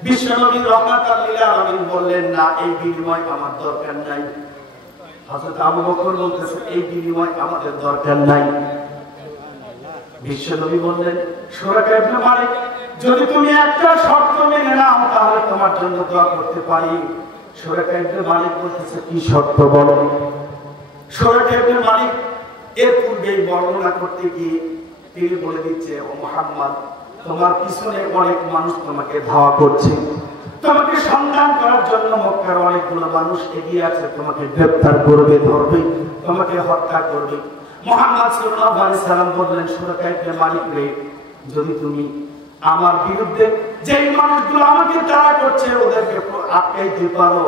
বিশ্বনবী রাহমাতুল লিল আলামিন বললেন, না এই বিনিময় আমার দরকার নাই। হযরত আবু বকর বলতেছে, এই বিনিময় আমাদের দরকার নাই। বিশ্বনবী বললেন, সুরাকা ইবনে মালিক যদি তুমি একটা শর্ত মেনে নাও তাহলে তোমার জন্য দোয়া করতে পারি। সুরাকা ইবনে মালিক বলতেছে, কি শর্ত বলো? সুরাকা ইবনে মালিক এর পূর্বে বর্ণনা করতে গিয়ে তিনি বলে দিচ্ছে, ও মুহাম্মদ তোমার পিছনে অনেক মানুষ তোমাকে ধাওয়া করছে, তোমাকে সন্ধান করার জন্য মক্কার অনেকগুলো মানুষ এগিয়ে আছে, তোমাকে গ্রেফতার করবে, ধরবে, তোমাকে হত্যা করবে। মুহাম্মদ সাল্লাল্লাহু আলাইহি সাল্লাম বললেন, সুরাকা ইবনে মালিক রে, যদি তুমি আমার বিরুদ্ধে যেই মানুষগুলো আমাকে তাড়া করছে ওদেরকে আটকাইতে পারো,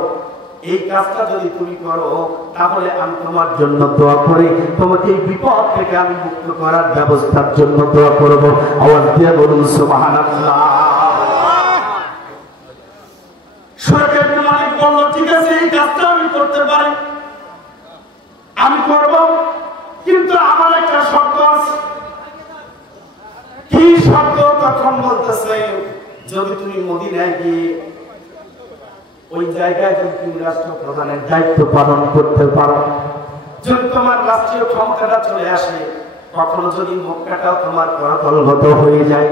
এই কাজটা যদি তুমি করো, তাহলে আমি তোমার জন্য দোয়া করে তোমাকে এই বিপদ থেকে আমি মুক্ত করার ব্যবস্থার জন্য দোয়া করব। আওয়াজ দিয়ে বলুন সুবহানাল্লাহ। সুরাকা ইবনে মালিক বলল, ঠিক আছে এই কাজটা আমি করতে পারি, আমি করব, কিন্তু আমার একটা শর্ত আছে। কি শর্ত? তখন বলতেছে, যদি তুমি মদিনায় গিয়ে ওই জায়গায় যদি তুমি রাষ্ট্রপ্রধানের দায়িত্ব পালন করতে পারো, যদি তোমার রাষ্ট্রীয় ক্ষমতাটা চলে আসে, কখনো যদি মক্কাটাও তোমার করতলগত হয়ে যায়,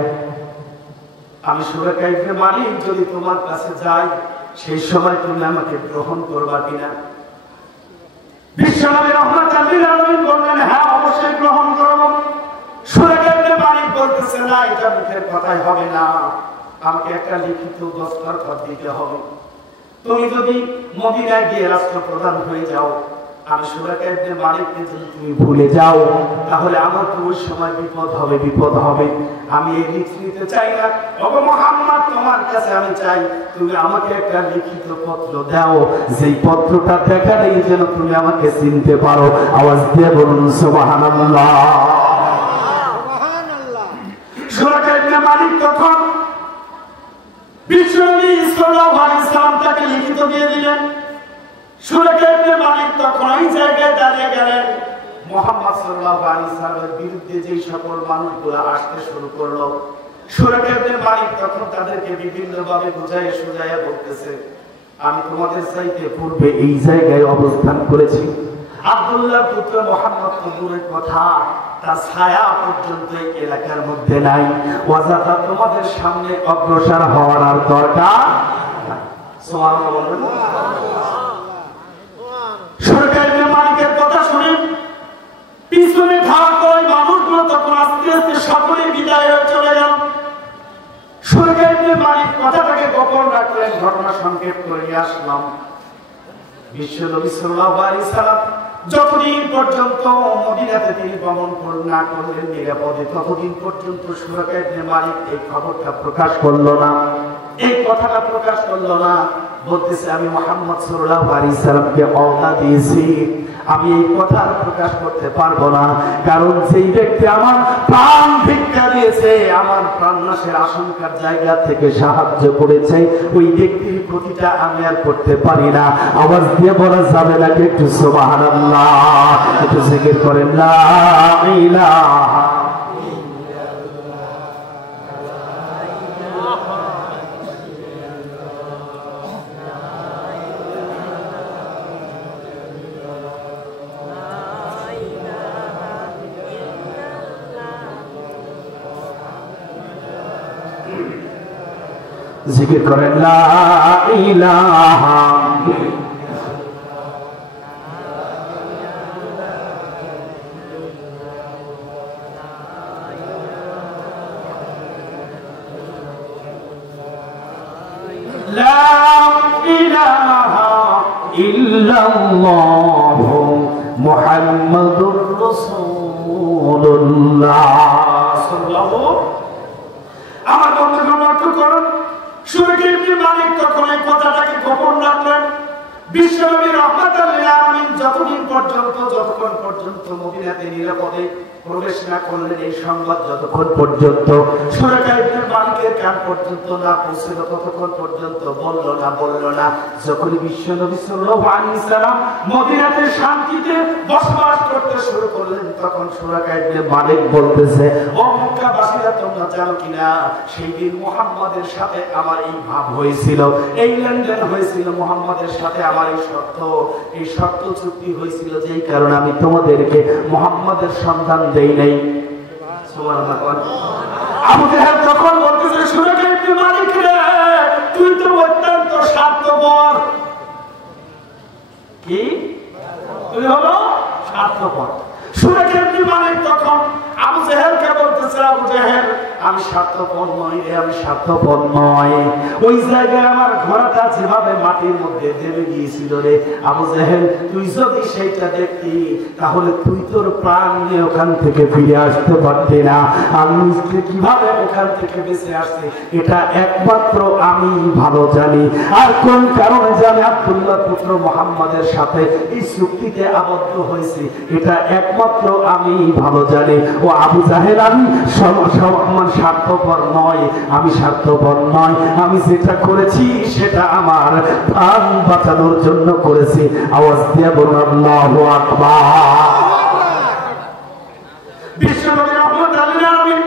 আমি সুরাকা ইবনে মালিক যদি তোমার কাছে যাই, সেই সময় তুমি আমাকে গ্রহণ করবা কিনা? বিশ্বনবী রাহমাতুল লিল আলামিন বললেন, হ্যাঁ অবশ্যই গ্রহণ করব। সুরাকা ইবনে মালিক বলতেছে, না এটা মুখের কথাই হবে না, আমাকে একটা লিখিত দস্তখত দিতে হবে। তুমি যদি মদিনায় গিয়ে রাষ্ট্রপ্রধান হয়ে যাও, আমি সুরাকা ইবনে মালিককে যদি তুমি ভুলে যাও, তাহলে আমার তো ওই সময় বিপদ হবে। আমি এই রিস্ক নিতে চাই না। ওগো মুহাম্মদ তোমার কাছে আমি চাই তুমি আমাকে একটা লিখিত পত্র দাও, যেই পত্রটা দেখালেই যেন তুমি আমাকে চিনতে পারো। আওয়াজ দিয়ে বলুন সুবহানাল্লাহ। সুরাকা ইবনে মালিক তখন বিশ্বনবী সাল্লাল্লাহু আলাইহি সাল্লাম তাকে লিখিত দিয়ে দিলেন। সুরাকা ইবনে মালিক তখন ওই জায়গায় দাঁড়িয়ে গেলেন। মুহাম্মদ সাল্লাল্লাহু আলাইহি সাল্লামের বিরুদ্ধে যে সকল মানুষগুলো আসতে শুরু করলো, সুরাকা ইবনে মালিক তখন তাদেরকে বিভিন্নভাবে বুঝাইয়া সুঝাইয়া বলতেছে, আমি তোমাদের চাইতে পূর্বে এই জায়গায় অবস্থান করেছি। আব্দুল্লাহ পুত্র মুহাম্মদ দূরের কথা, তার ছায়া পর্যন্ত এই এলাকার মধ্যে নাই। ওয়াজাতা তোমাদের সামনে অগ্রসর হওয়ার আর দরকার নাই। সুবহানাল্লাহ বলুন। সুরাকা ইবনে মালিকের কথা শুনে পিছনে থাকা ওই মানুষগুলো তখন আস্তে আস্তে সকলে বিদায় হয়ে চলে গেল। সুরাকা ইবনে মালিক কথাটাকে গোপন রাখলেন। ঘটনা সংক্ষেপ করে আসলাম। বিশ্বনবী সাল্লাল্লাহু আলাইহি সাল্লাম যতদিন পর্যন্ত মদিনাতে তিনি গমন না করলেন নিরাপদে, ততদিন পর্যন্ত সুরাকা ইবনে মালিক এই খবরটা প্রকাশ করলো না, এই কথাটা প্রকাশ করলো না। বলতেছে আমি মুহাম্মদ সাল্লাল্লাহু আলাইহি সাল্লামকে ওয়াদা দিয়েছি আমি এই কথা প্রকাশ করতে পারবো না, কারণ সেই ব্যক্তি আমার প্রাণ ভিক্ষা দিয়েছে, আমার প্রাণনাশের আশঙ্কার জায়গা থেকে সাহায্য করেছে, ওই ব্যক্তির ক্ষতিটা আমি আর করতে পারি না। আওয়াজ দিয়ে বলা যাবে না একটু সুবহানাল্লাহ, একটু জিকির করেন লা ইলাহা জিকির করেন লা ইলাহা লা ইলাহা ইল্লাল্লাহ মুহাম্মাদুর রাসূলুল্লাহ সাল্লাল্লাহু। আমার বন্ধুগণ লক্ষ্য করুন, সুরাকে ইবনে মালিক তখন এই কথাটাকে গোপন রাখলেন। বিশ্বনবী রাহমাতুল লিল আলামিন যতক্ষণ পর্যন্ত মদিনাতে নিরাপদে প্রবেশ না করলেন, এই সংবাদ যতক্ষণ পর্যন্ত সুরাকে ইবনে মালিকের কান পর্যন্ত না পৌঁছল, ততক্ষণ পর্যন্ত বলল না। যখন বিশ্বনবী সাল্লাল্লাহু আলাইহি সাল্লাম মদিনাতে শান্তিতে বসবাস করতে শুরু করলেন, তখন সুরাকে ইবনে মালিক বলতেছে, ও মক্কাবাসীরা তোমরা জানো কিনা সেই দিন মুহাম্মাদের সাথে আমার এই ভাব হয়েছিল, এই লেনদেন হয়েছিল, মুহাম্মাদের সাথে আমার এই শর্ত চুক্তি হয়েছিল, যেই কারণে আমি তোমাদেরকে মুহাম্মাদের সন্ধান দেই নাই। সুবহানাল্লাহ। আবু জাহেল তখন বলতেছে, সুরাকে ইবনে মালিক রে, তুই তো অত্যন্ত স্বার্থপর। কি? তুই হলো স্বার্থপর। সুরাকে ইবনে মালিক তখন আবু জাহেলকে বলতেছে, আবু জাহেল আমি স্বার্থপর নই রে, আমি স্বার্থপর নয়। ওই জায়গায় আমার ঘোড়াটা যেভাবে মাটির মধ্যে দেবে গিয়েছিল রে আবু জাহেল, তুই যদি সেইটা দেখতি তাহলে তুই তোর প্রাণ নিয়ে ওখান থেকে ফিরে আসতে পারতি না। আমি কিভাবে ওখান থেকে বেঁচে আসছি এটা একমাত্র আমি ভালো জানি। আর কোন কারণে জানি আব্দুল্লাহ পুত্র মুহাম্মাদের সাথে এই চুক্তিতে আবদ্ধ হয়েছি এটা একমাত্র আমি ভালো জানি। ও আবু জাহেল, আমি স্বার্থপর নয়, আমি স্বার্থপর নয়, আমি যেটা করেছি সেটা আমার প্রাণ বাঁচানোর জন্য করেছি। আওয়াজ দিয়ে বলুন আল্লাহু আকবার। বিশ্বনবী রাহমাতুল লিল আলামিন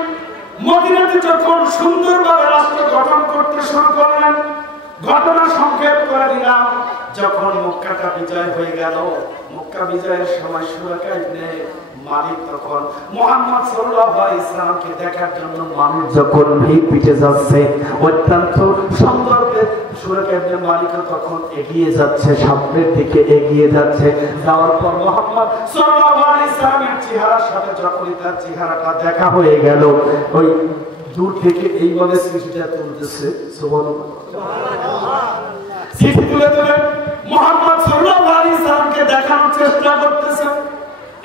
মদিনাতে যখন সুন্দরভাবে রাষ্ট্র গঠন করতে শুরু করলেন, ঘটনা সংক্ষেপ করে দিলাম, যখন মক্কাটা বিজয় হয়ে গেল, মক্কা বিজয়ের সময় সুরাকে ইবনে মালিক তখন মুহাম্মদ সাল্লাল্লাহু আলাইহি সাল্লামকে দেখার জন্য মানুষ যখন ভিড় পিটে যাচ্ছে, অত্যন্ত সৌন্দর্যে সুরাকে ইবনে মালিক তখন এগিয়ে যাচ্ছে, সামনের দিকে এগিয়ে যাচ্ছে। যাওয়ার পর মুহাম্মদ সাল্লাল্লাহু আলাইহি সাল্লামের চেহারার সাথে যখনই তার চেহারাটা দেখা হয়ে গেল, ওই দূর থেকে এইভাবে সিটিটা তুলতেছে, সুবহানাল্লাহ সিটি তুলে মুহাম্মদ সাল্লাল্লাহু আলাইহি সাল্লামকে দেখানোর চেষ্টা করতেছে।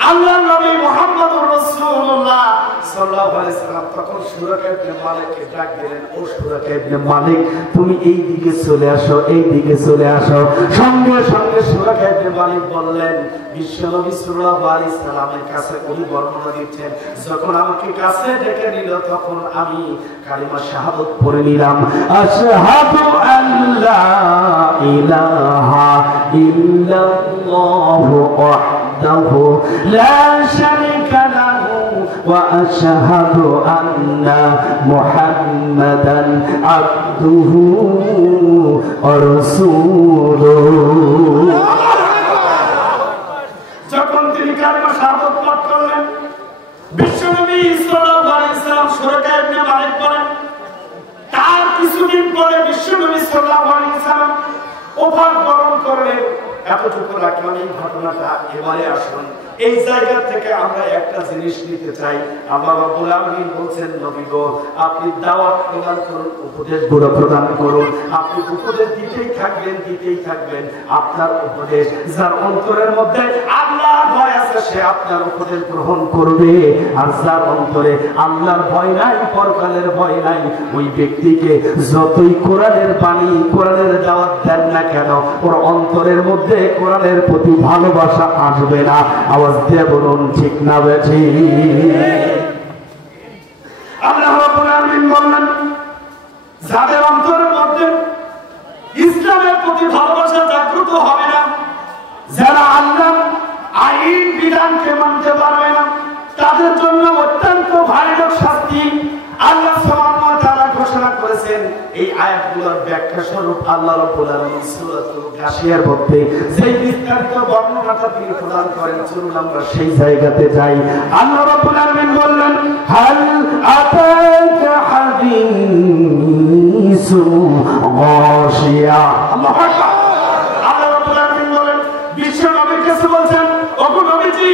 আল্লাহর নবী মুহাম্মদুর রাসূলুল্লাহ সাল্লাল্লাহু আলাইহি সাল্লাম তখন সুরাকে ইবনে মালিককে ডাক দিলেন, ও সুরাকে ইবনে মালিক তুমি এই দিকে চলে আসো, এই দিকে চলে আসো। সঙ্গে সঙ্গে সুরাকে ইবনে মালিক বললেন, বিশ্বনবী সাল্লাল্লাহু আলাইহি সাল্লামের কাছে উনি বর্ণনা দিচ্ছেন, যখন আমাকে কাছে ডেকে নিল তখন আমি কালিমা শাহাদাত পড়ে নিলাম, আশহাদু আল্লা ইলাহা ইল্লাল্লাহু ওয়াহদাহু লা শারীকা লাহু ওয়া আশহাদু আন্না মুহাম্মাদান আবদুহু ওয়া রাসূলুহু। যখন তিনি কালিমা শাহাদাত পাঠ করলেন, বিশ্বনবী সাল্লাল্লাহু আলাইহি সাল্লাম সুরাকে ইবনে মালিক বলেন, তার কিছুদিন পরে বিশ্বনবী সাল্লাল্লাহু আলাইহি সাল্লাম ওফাত বরণ করলেন। এতটুকু রাখলাম এই ঘটনাটা। এবারে আসুন এই জায়গা থেকে আমরা একটা জিনিস নিতে চাই। আল্লাহ রাব্বুল আলামিন বলছেন, নবী গো, আপনি দাওয়াত প্রদান করুন, উপদেশগুলো প্রদান করুন। আপনি উপদেশ দিতেই থাকবেন। আপনার উপদেশ যার অন্তরের মধ্যে আল্লাহর ভয় আছে, সে আপনার উপদেশ গ্রহণ করবে। আর যার অন্তরে আল্লাহর ভয় নাই, পরকালের ভয় নাই, ওই ব্যক্তিকে যতই কোরআনের বাণী, কোরআনের দাওয়াত দেন না কেন, ওর অন্তরের মধ্যে কোরআনের প্রতি ভালোবাসা আসবে না। আওয়াজ দিয়ে বলুন ঠিক না বেঠি? আল্লাহ রাব্বুল আলামিন বললেন, যাদের অন্তরের মধ্যে ইসলামের প্রতি ভালোবাসা জাগ্রত হবে না, যারা আল্লাহর আইন বিধানকে মানতে পারবে না, তাদের জন্য অত্যন্ত ভয়ানক শাস্তি আল্লাহ সুবহানাহু ওয়া তাআলা ঘোষণা করেছেন। এই আয়াতগুলোর ব্যাখ্যা স্বরূপ আল্লাহ রাব্বুল আলামিন সূরাতুল গাশিয়ার মধ্যে সেই বিস্তারিত বর্ণনাটা তিনি প্রদান করেন। চলুন আমরা সেই জায়গাতে যাই। আল্লাহ রাব্বুল আলামিন বললেন, হাল আতাকা হাদিসু গাশিয়া। আল্লাহু আকবার। আল্লাহ রাব্বুল আলামিন বলেন, বিশ্ব নবীর কাছে বলছেন, ওগো নবীজি,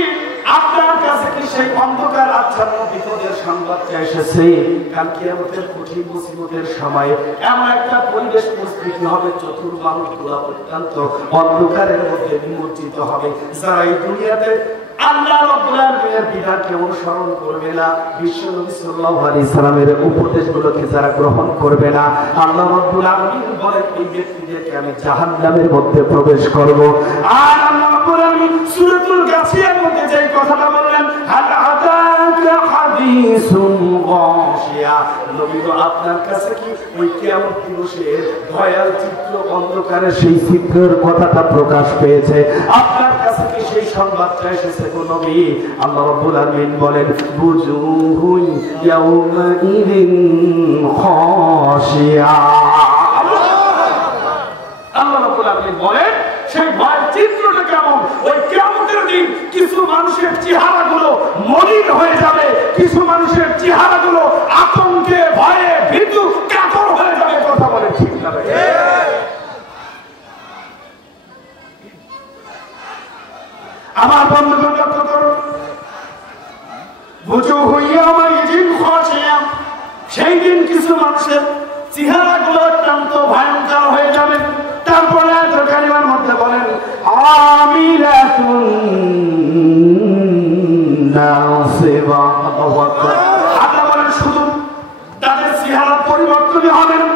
আপনার কাছে কি সেই অন্ধকার আচ্ছন্ন বিপদের সংবাদটা এসেছে? কাল কিয়ামতের কঠিন মুসিবতের সময় এমন একটা পরিবেশ পরিস্থিতি হবে, চতুর মানুষগুলো অত্যন্ত অন্ধকারের মধ্যে নিমজ্জিত হবে। যারা এই দুনিয়াতে আল্লাহ রাব্বুল আলামিনের বিধানকে অনুসরণ করবে না, বিশ্ব নবী সাল্লাল্লাহু আলাইহি সাল্লামের উপদেশগুলোকে যারা গ্রহণ করবে না, আল্লাহ রাব্বুল আলামিন বলেন, এই ব্যক্তিদেরকে আমি জাহান্নামের মধ্যে প্রবেশ করব। আর আল্লাহ রাব্বুল আলামিন সূরাতুল গাশিয়ার মধ্যে যেই কথাটা বললেন, হাল আতাকা হাদিসুন গাশিয়া, নবী গো, আপনার কাছে কি ওই কিয়ামত দিবসের ভয়াল চিত্র, অন্ধকারের সেই চিত্রের কথাটা প্রকাশ পেয়েছে? আপনার কাছে কি সেই সংবাদটা এসেছে গো নবী? আল্লাহ রাব্বুল আলামিন বলেন, বুজুহুন ইয়াউমাইদিন খাশিয়া। আল্লাহ রাব্বুল আলামিন বলেন, সেই ভয়ের চিত্রটা কেমন? ওই কিয়ামতের দিন কিছু মানুষের চেহারাগুলো মলিন হয়ে যাবে, কিছু মানুষের চেহারাগুলো আতঙ্কে, ভয়ে, ভীতু, কাতর হয়ে যাবে। কথা বলে ঠিক না? আমার বন্ধুগণ লক্ষ্য করুন, বুজুহু ইয়াউমাইদিন খাশিয়া, সেই দিন কিছু মানুষের চেহারাগুলো অত্যন্ত ভয়ঙ্কর হয়ে যাবে। তারপরে আয়াতুল কারিমার মধ্যে বলেন, আমিলাতুন নাসিবা। আল্লাহ বলেন, শুধু তাদের চেহারা পরিবর্তনই হবে না,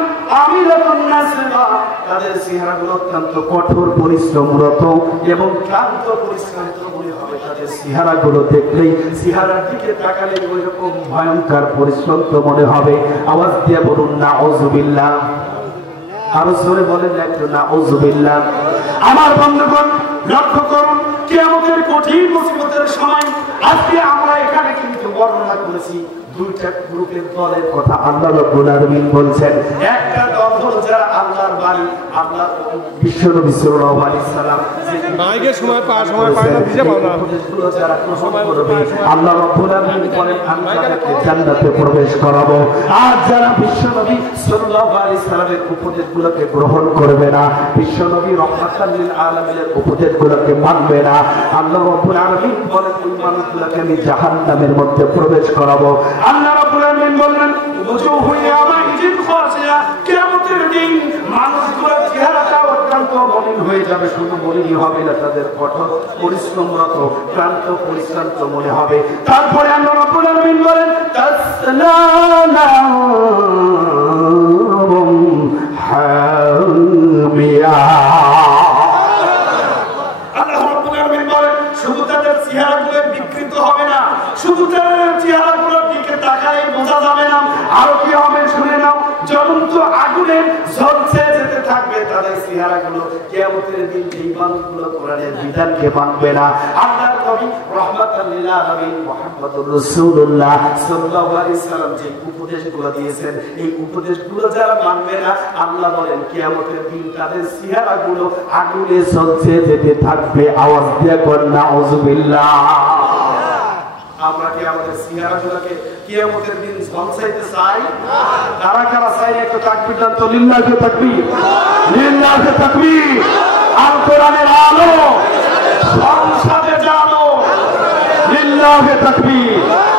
আমিলাতুন নাসিবা, তাদের চেহারাগুলো অত্যন্ত কঠোর পরিশ্রমরত এবং ক্লান্ত পরিশ্রান্ত মনে হবে। তাদের চেহারাগুলো দেখলেই, চেহারার দিকে তাকালেই ওই রকম ভয়ঙ্কর পরিশ্রান্ত মনে হবে। আওয়াজ দিয়ে বলুন নাউযুবিল্লাহ। আরো জোরে বলেন একটু নাউযুবিল্লাহ। আমার বন্ধুগণ লক্ষ্য করুন, কিয়ামতের কঠিন মুসিবতের সময় আজকে আমরা এখানে কিন্তু বর্ণনা করেছি দুইটা গ্রুপের দলের কথা। আল্লাহ রাব্বুল আলামিন বলছেন, একটা দল হলো যারা আল্লাহর বাণী, আল্লাহ বিশ্ব নবী সাল্লাল্লাহু আলাইহি সাল্লাম মাইকে সময় পায় না দিতে পাও না, উপদেশগুলো যারা গ্রহণ করবে, আল্লাহ রাব্বুল আলামিন বলেন, আমি তাদেরকে জান্নাতে প্রবেশ করাবো। আর যারা বিশ্ব নবী সাল্লাল্লাহু আলাইহি সাল্লামের উপদেশগুলোকে গ্রহণ করবে না, বিশ্ব নবী রাহমাতাল লিল আলামিনের উপদেশগুলোকে মানবে না, আল্লাহ রাব্বুল আলামিন বলেন, ওই মানুষগুলোকে আমি জাহান্নামের মধ্যে প্রবেশ করাবো। আল্লাহ রাব্বুল আলামিন বললেন, বুজুহু ইয়াউমাইদিন খাশিয়া, কিয়ামতের দিন মানুষগুলোর চেহারাটা অত্যন্ত মলিন হয়ে যাবে। শুধু মলিনই হবে না, তাদের কঠোর পরিশ্রমরত, ক্লান্ত পরিশ্রান্ত মনে হবে। তারপরে আল্লাহ রাব্বুল আলামিন বলেন, তাসলা নারুন হামিয়া। আল্লাহ রাব্বুল আলামিন বলেন, শুধু তাদের চেহারাগুলো বিকৃত হবে না, শুধু তাদের চেহারাগুলোর দিকে তাকালে বোঝা যাবে না, আরো কি হবে শুনে নাও, জ্বলন্ত আগুনে জ্বলছে যেতে থাকবে তাদের চেহারাগুলো। কিয়ামতের দিন এই মানুষগুলো কোরআনের বিধানকে মানবে না। আল্লাহর নবী রাহমাতাল লিল আলামিন মুহাম্মদুর রাসূলুল্লাহ সাল্লাল্লাহু আলাইহি সাল্লাম যে উপদেশগুলো দিয়েছেন, এই উপদেশগুলো যারা মানবে না, আল্লাহ বলেন কিয়ামতের দিন তাদের চেহারাগুলো আগুনে জ্বলছে যেতে থাকবে। আওয়াজ দিয়ে বল নাউযুবিল্লাহ। আমরা কি আমাদের চেহারাগুলোকে কিয়ামতের দিন ঝলসাইতে চাই? কারা কারা চাই? একটু তাকবীর দান তো, লিল্লাহি তাকবীর, লিল্লাহি তাকবীর। আল কোরআনের আলো সংসদে জানো, লিল্লাহি তাকবীর।